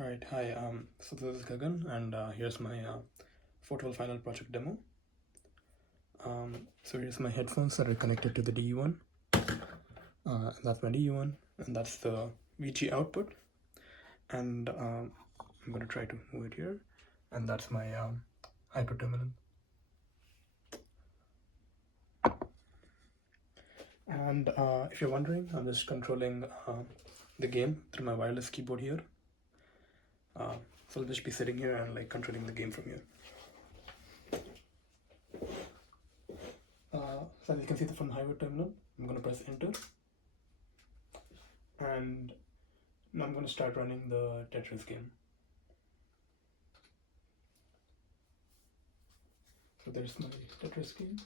Alright, hi, so this is Gagan, and here's my 412 final project demo. So here's my headphones that are connected to the DU1. That's my DU1, and that's the VG output. And I'm going to try to move it here, and that's my hyper terminal. And if you're wondering, I'm just controlling the game through my wireless keyboard here. So I'll just be sitting here and controlling the game from here. So as you can see from the hyper terminal, I'm going to press enter. And now I'm going to start running the Tetris game. So there's my Tetris game.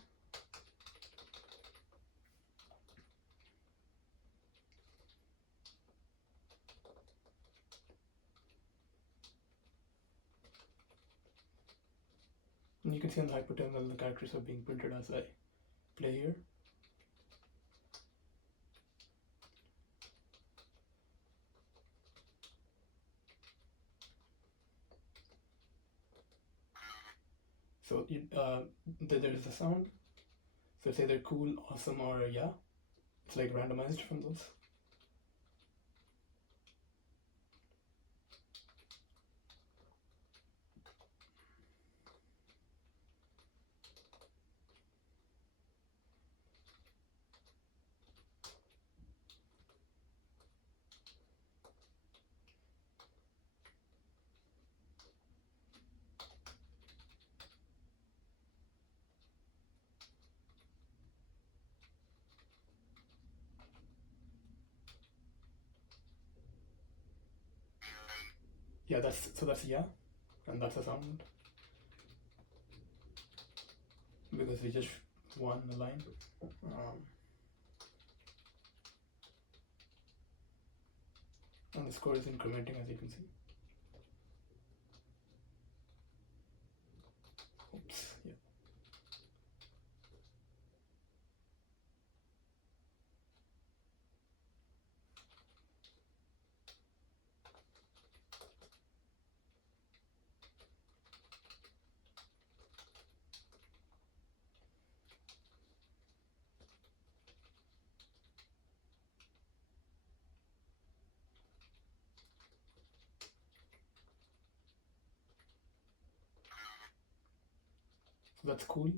And you can see on the hyper terminal the characters are being printed as I play here. So there's a sound. So it's either cool, awesome, or yeah. It's randomized from those. Yeah, that's yeah, and that's the sound. Because we just won the line. And the score is incrementing, as you can see. Oops, yeah. So that's cool.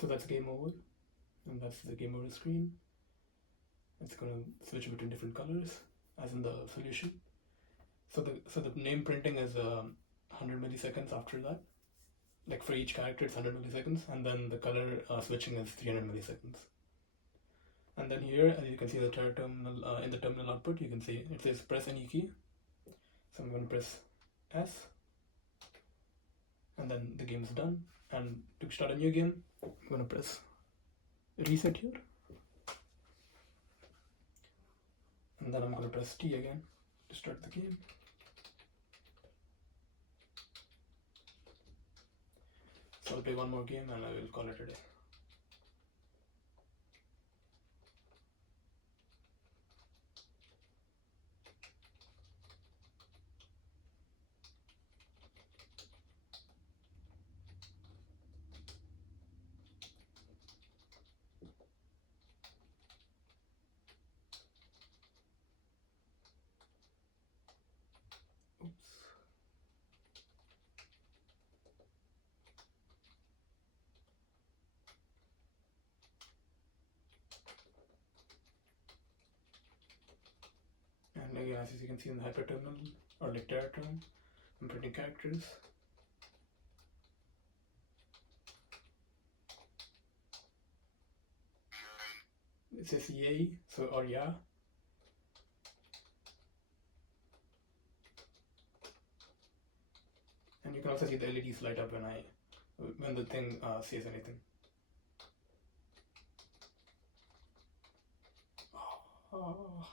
So that's game over, and that's the game over screen. It's going to switch between different colors, as in the solution. So the name printing is 100 milliseconds after that. For each character, it's 100 milliseconds, and then the color switching is 300 milliseconds. And then here, as you can see, the terminal in the terminal output, you can see it says press any key. So I'm going to press S, and then the game is done. And to start a new game, I'm going to press reset here, and then I'm going to press T again to start the game. So I'll play one more game and I will call it a day. Oops. And again, as you can see in the hyperterminal or term, I'm printing characters. it says yay, so or yeah. And you can also see the LEDs light up when the thing says anything. Oh.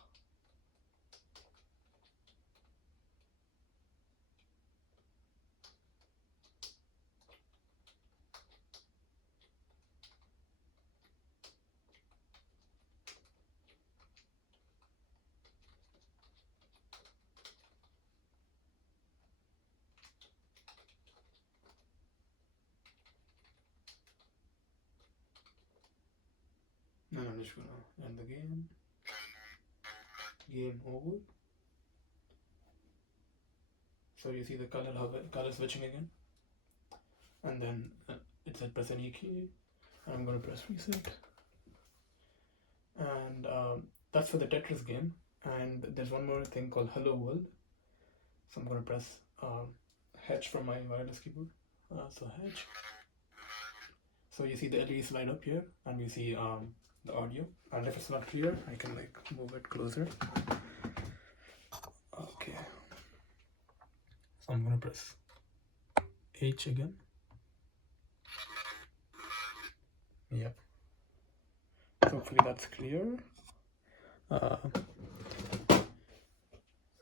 And I'm just gonna end the game. Game over. So you see the color switching again, and then it said press any key, and I'm gonna press reset, and that's for the Tetris game. And there's one more thing called Hello World, so I'm gonna press H from my wireless keyboard. So H. So you see the LEDs light up here, and you see the audio. And if it's not clear, I can like move it closer. Okay. So I'm gonna press H again. Yep. So hopefully that's clear.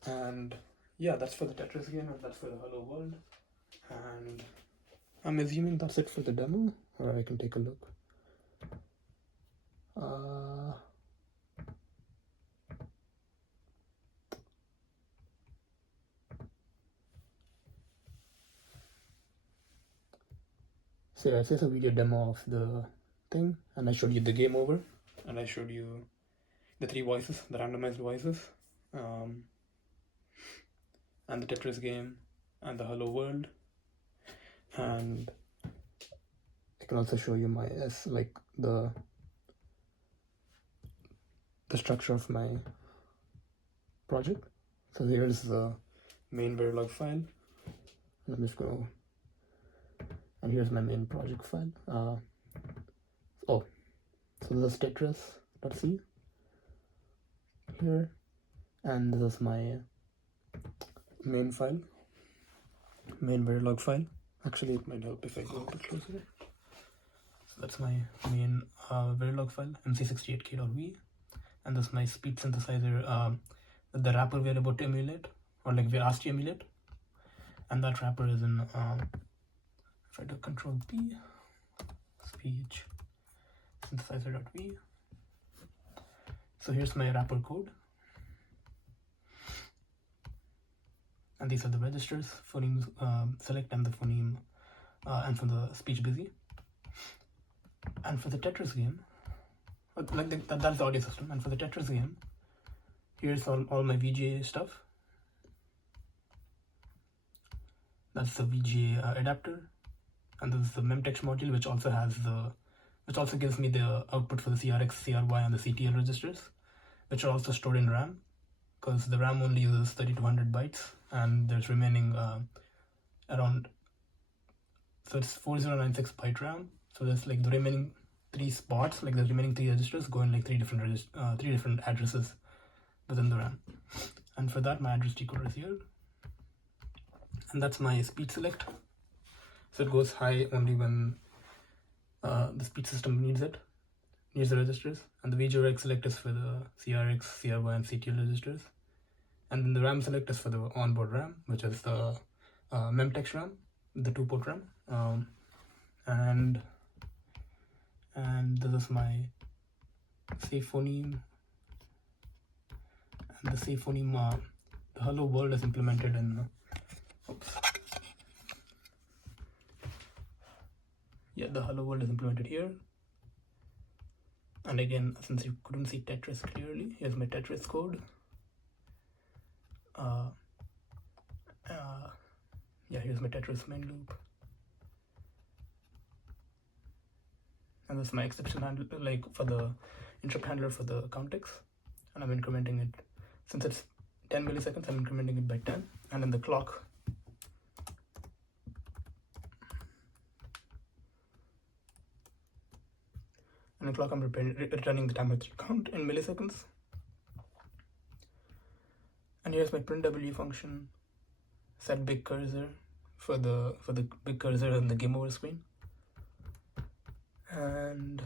And yeah, that's for the Tetris game, and that's for the Hello World. And I'm assuming that's it for the demo, or I can take a look. So yeah, it's just a video demo of the thing, and I showed you the game over, and I showed you the 3 voices, the randomized voices, and the Tetris game, and the Hello World, and I can also show you like the structure of my project. So here's the main Verilog file, and I'm just gonna, and here's my main project file. So this is Tetris.c here, and this is my main file, main Verilog file. Actually, it might help if I go a bit closer. So that's my main Verilog file, mc68k.v, and this is my speed synthesizer, the wrapper we're about to emulate, or like we're asked to emulate, and that wrapper is in, if I do Control P, speech synthesizer.v. So here's my wrapper code, and these are the registers, phoneme select and the phoneme, and for the speech busy. And for the Tetris game, like that's the audio system. And for the Tetris game, here's all my VGA stuff. That's the VGA adapter, and this is the memtext module, which also gives me the output for the CRX, CRY, and the CTL registers, which are also stored in RAM, because the RAM only uses 3200 bytes, and there's remaining around, so it's 4096 byte RAM. So there's like the remaining 3 spots, like the remaining 3 registers go in like 3 different addresses within the RAM. And for that, my address decoder is here, and that's my speed select. So it goes high only when the speech system needs the registers, and the VGA select is for the CRX, CRY, and CTL registers, and then the RAM select is for the onboard RAM, which is the memtext RAM, the 2-port RAM, and this is my safe phoneme, and the safe phoneme, the Hello World is implemented in, the Hello World is implemented here. And again, since you couldn't see Tetris clearly, here's my Tetris code. Here's my Tetris main loop. And this is my exception handler, like for the interrupt handler for the context. And I'm incrementing it, since it's 10 milliseconds, I'm incrementing it by 10. And then the clock, and the clock I'm returning the timer count in milliseconds. And here's my printw function, set big cursor for the big cursor on the game over screen. And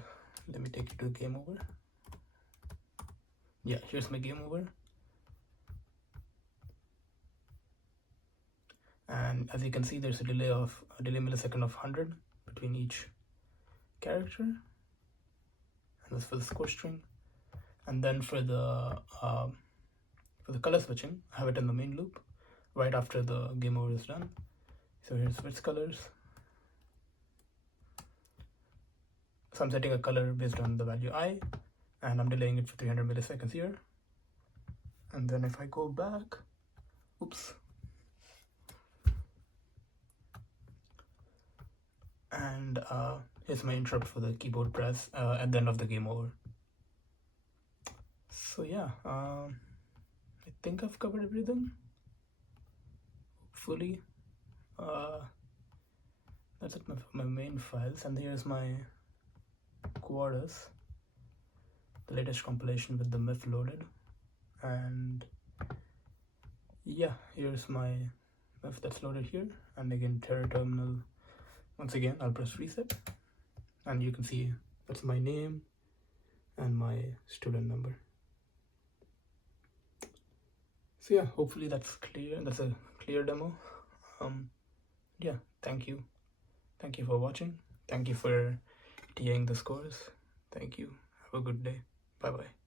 let me take you to game over. Yeah, here's my game over. And as you can see, there's a delay millisecond of 100 between each character. And that's for the score string. And then for the color switching, I have it in the main loop right after the game over is done. So here's switch colors. So I'm setting a color based on the value I, and I'm delaying it for 300 milliseconds here. And then if I go back, oops. And here's my interrupt for the keyboard press at the end of the game over. So yeah, I think I've covered everything. Hopefully. That's it, my main files, and here's my quarters, the latest compilation with the MIF loaded. And yeah, here's my MIF that's loaded here, and again Terra terminal. Once again, I'll press reset, and you can see that's my name and my student number. So yeah, hopefully that's clear. That's a clear demo. Yeah, thank you for watching. Thank you for TAing the scores. Thank you. Have a good day. Bye bye.